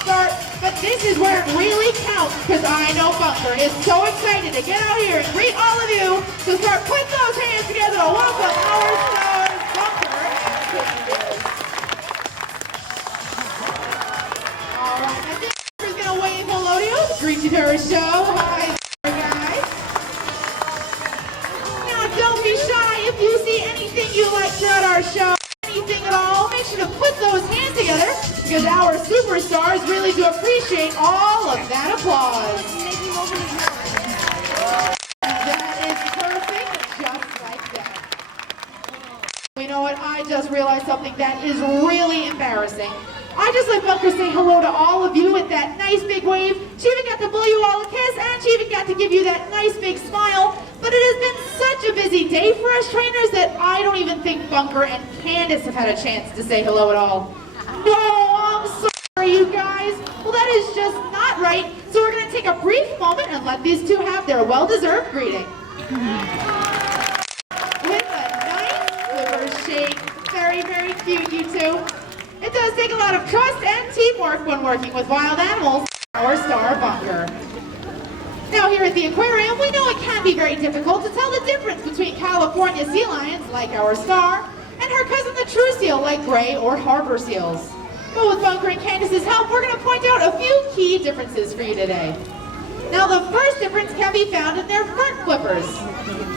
start, but this is where it really counts because I know Bunker is so excited to get out here and greet all of you. So start putting those hands together to welcome our stars, Bunker and Christy. All right, I think Bunker's going to wave hello to you. Greet you to our show. Hi, guys. Now, don't be shy if you see anything you like throughout our show. Anything at all, make sure to put those hands together because our superstars really do appreciate all of that applause. That is perfect, just like that. You know what, I just realized something that is really embarrassing. I just let Bunker say hello to all of you with that nice big wave. She even got to blow you all a kiss and she even got to give you that nice big smile. But it has been such a busy day for us trainers that I don't even think Bunker and Candace have had a chance to say hello at all. No, I'm sorry, you guys. Well, that is just not right. So we're going to take a brief moment and let these two have their well-deserved greeting. With a nice flipper shake. Very, very cute, you two. It does take a lot of trust and teamwork when working with wild animals. Our star, Bunker. Now here at the aquarium, we know it can be very difficult to tell the difference between California sea lions, like our star, and her cousin the true seal, like gray or harbor seals. But with Bunker and Candace's help, we're going to point out a few key differences for you today. Now the first difference can be found in their front flippers.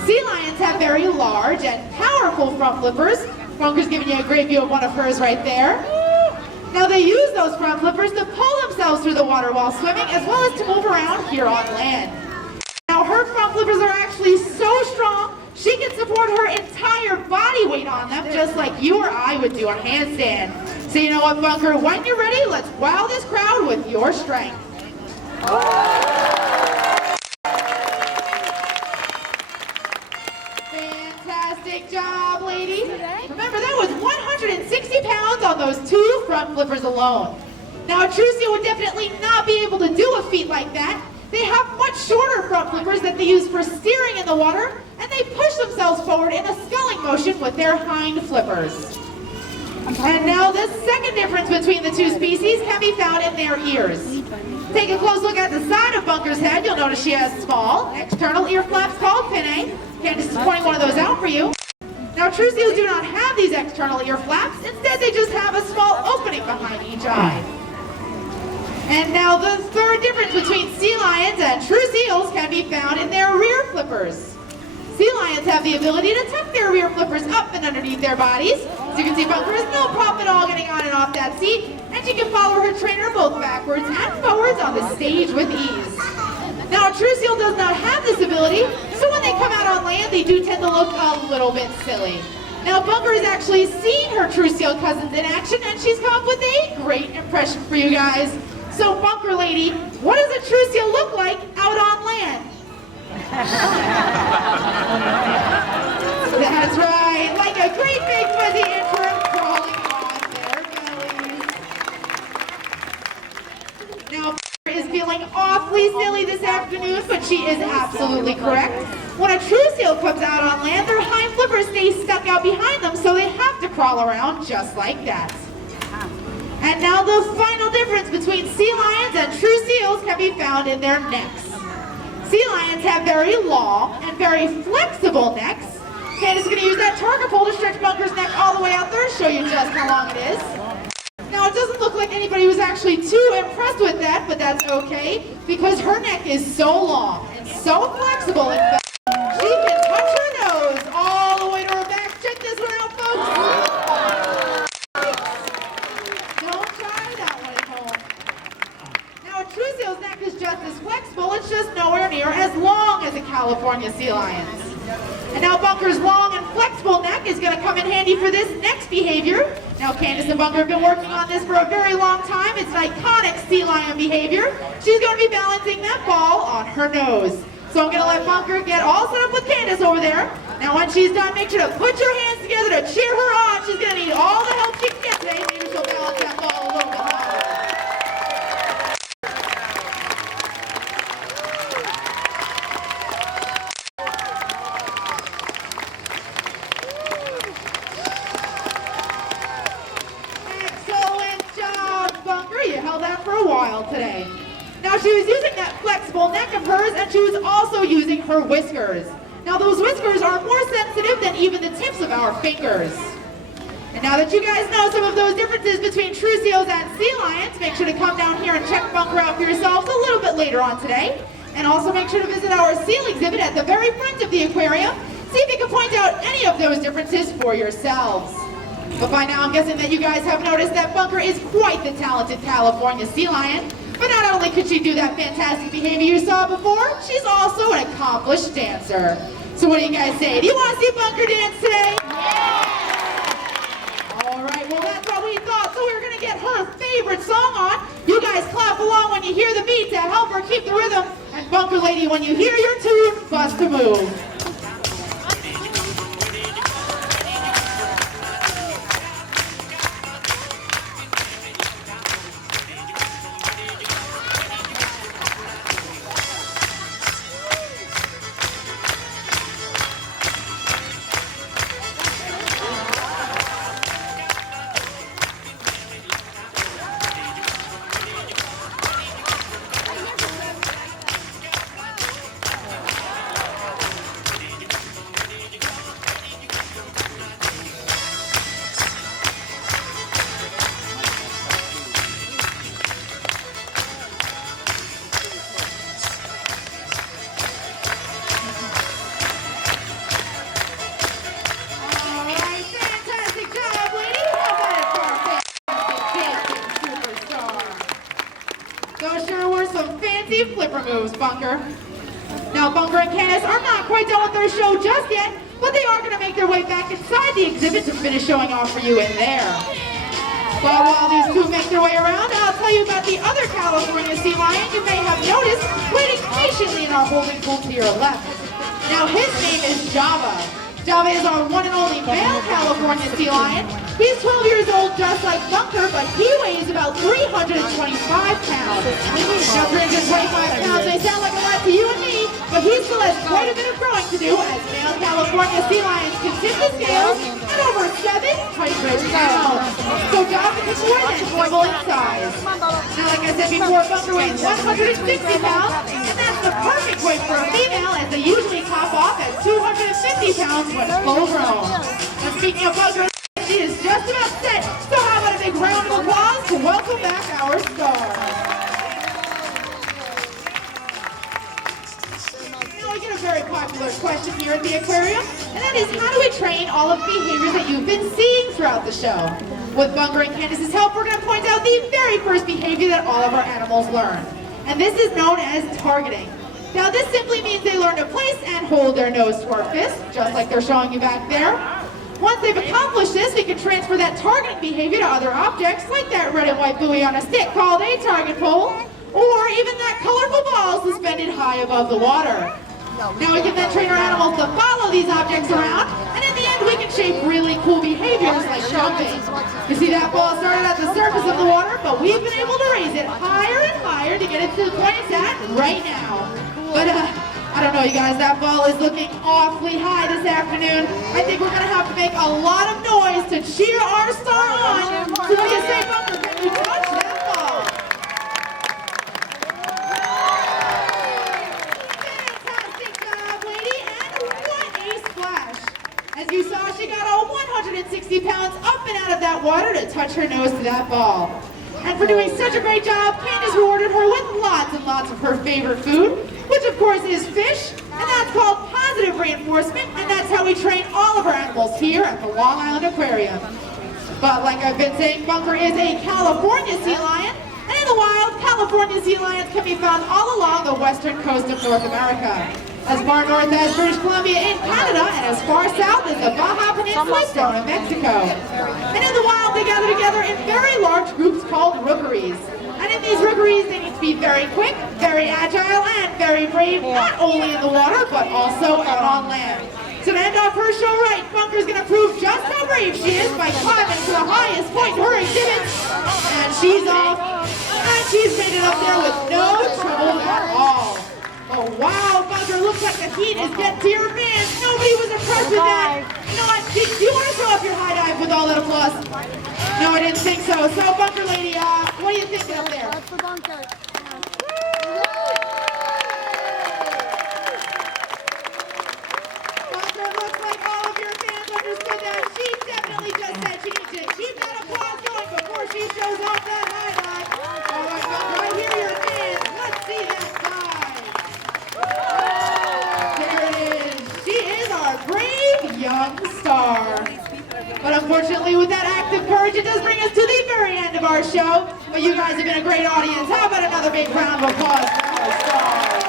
Sea lions have very large and powerful front flippers. Bunker's giving you a great view of one of hers right there. Now they use those front flippers to pull themselves through the water while swimming, as well as to move around here on land. Now her front flippers are actually so strong, she can support her entire body weight on them, just like you or I would do a handstand. So you know what, Bunker, when you're ready, let's wow this crowd with your strength. Fantastic job, lady. Remember, that was 160 pounds on those two front flippers alone. Now, a true seal would definitely not be able to do a feat like that. They have much shorter front flippers that they use for steering in the water, and they push themselves forward in a sculling motion with their hind flippers. And now the second difference between the two species can be found in their ears. Take a close look at the side of Bunker's head. You'll notice she has small external ear flaps called pinnae. Candace is pointing one of those out for you. Now true seals do not have these external ear flaps. Instead they just have a small opening behind each eye. And now the third difference between sea lions and true seals can be found in their rear flippers. Sea lions have the ability to tuck their rear flippers up and underneath their bodies. As you can see, Bunker has no problem at all getting on and off that seat, and she can follow her trainer both backwards and forwards on the stage with ease. Now, a true seal does not have this ability, so when they come out on land, they do tend to look a little bit silly. Now, Bunker has actually seen her true seal cousins in action, and she's come up with a great impression for you guys. So, Bunker lady, what does a true seal look like out on land? That's right, like a great big fuzzy inchworm crawling on their bellies. Now, is feeling awfully silly this afternoon, but she is absolutely correct. When a true seal comes out on land, their hind flippers stay stuck out behind them, so they have to crawl around just like that. And now the final difference between sea lions and true seals can be found in their necks. Sea lions have very long and very flexible necks. Candace is going to use that target pole to stretch Bunker's neck all the way out there, show you just how long it is. Now, it doesn't look like anybody was actually too impressed with that, but that's okay, because her neck is so long and so flexible, in fact, she can touch her nose all the way to her back. Check this one out, folks. Don't try that one at home. Now, a true seal's neck is just as flexible, it's just nowhere near as long as a California sea lion's. And now Bunker's long and flexible neck is going to come in handy for this next behavior. Now Candace and Bunker have been working on this for a very long time. It's an iconic sea lion behavior. She's going to be balancing that ball on her nose. So I'm going to let Bunker get all set up with Candace over there. Now when she's done, make sure to put your hands together to cheer her on. She's going to need all the help she can get today. Maybe she'll balance that ball a little bit longer. wild today. Now she was using that flexible neck of hers, and she was also using her whiskers. Now those whiskers are more sensitive than even the tips of our fingers. And now that you guys know some of those differences between true seals and sea lions, make sure to come down here and check Bunker out for yourselves a little bit later on today. And also make sure to visit our seal exhibit at the very front of the aquarium. See if you can point out any of those differences for yourselves. But by now I'm guessing that you guys have noticed that Bunker is quite the talented California sea lion. But not only could she do that fantastic behavior you saw before, she's also an accomplished dancer. So what do you guys say? Do you want to see Bunker dance today? Yeah! Alright, well that's what we thought, so we're going to get her favorite song on. You guys clap along when you hear the beat to help her keep the rhythm. And Bunker Lady, when you hear your tune, bust a move. Flipper moves, Bunker. Now, Bunker and Candace are not quite done with their show just yet, but they are going to make their way back inside the exhibit to finish showing off for you in there. But while these two make their way around, I'll tell you about the other California sea lion you may have noticed waiting patiently in our holding pool to your left. Now, his name is Java. Java is our one and only male California sea lion. He's 12 years old, just like Bunker, but he weighs about 325 pounds. Now, 325 pounds may sound like a lot to you and me, but he still has quite a bit of growing to do as male California sea lions can tip the scales at over 700 pounds. So Java is more than double in size. Now, like I said before, Bunker weighs 160 pounds, and that's the perfect weight for a female, as they usually top off at 250 pounds when full grown. And speaking of Bunker, she is just about set, so how about a big round of applause to welcome back our star. Now we get a very popular question here at the aquarium, and that is, how do we train all of the behaviors that you've been seeing throughout the show? With Bunker and Candace's help, we're going to point out the very first behavior that all of our animals learn. And this is known as targeting. Now this simply means they learn to place and hold their nose to our fist, just like they're showing you back there. Once they've accomplished this, we can transfer that targeting behavior to other objects, like that red and white buoy on a stick called a target pole, or even that colorful ball suspended high above the water. Now we can then train our animals to follow these objects around, and in the end we can shape really cool behaviors like jumping. You see that ball started at the surface of the water, but we've been able to raise it higher and higher to get it to the point it's at right now. But I don't know, you guys, that ball is looking awfully high this afternoon. I think we're going to have to make a lot of noise to cheer our star on. So what do you say, Bunker? Can you touch that ball? Fantastic job, lady, and what a splash. As you saw, she got all 160 pounds up and out of that water to touch her nose to that ball. And for doing such a great job, Candace rewarded her with lots and lots of her favorite food, which of course is fish, and that's called positive reinforcement, and that's how we train all of our animals here at the Long Island Aquarium. But like I've been saying, Bunker is a California sea lion, and in the wild, California sea lions can be found all along the western coast of North America, as far north as British Columbia in Canada, and as far south as the Baja Peninsula down in Mexico. And in the wild, they gather together in very large groups called rookeries. And in these rookeries, they need to be very quick, very agile, and very brave, not only in the water, but also out on land. So to end off her show right, Bunker's going to prove just how brave she is by climbing to the highest point in her exhibit. And she's off, and she's made it up there with no trouble at all. Oh wow, Bunker, looks like the heat is getting to your fans. Nobody was impressed with that. You know what, do you want to show off your high dive with all that applause? No, I didn't think so. So, Bunker Lady, what do you think up there? Well, it looks like all of your fans understood that. She definitely just said she needs to keep that applause going before she shows off that highlight. All right, well, do I hear your fans? Let's see that dive. There it is. She is our brave young star. But unfortunately, with that act of courage, it does bring us to the very end of our show. But you guys have been a great audience. How about another big round of applause for our star?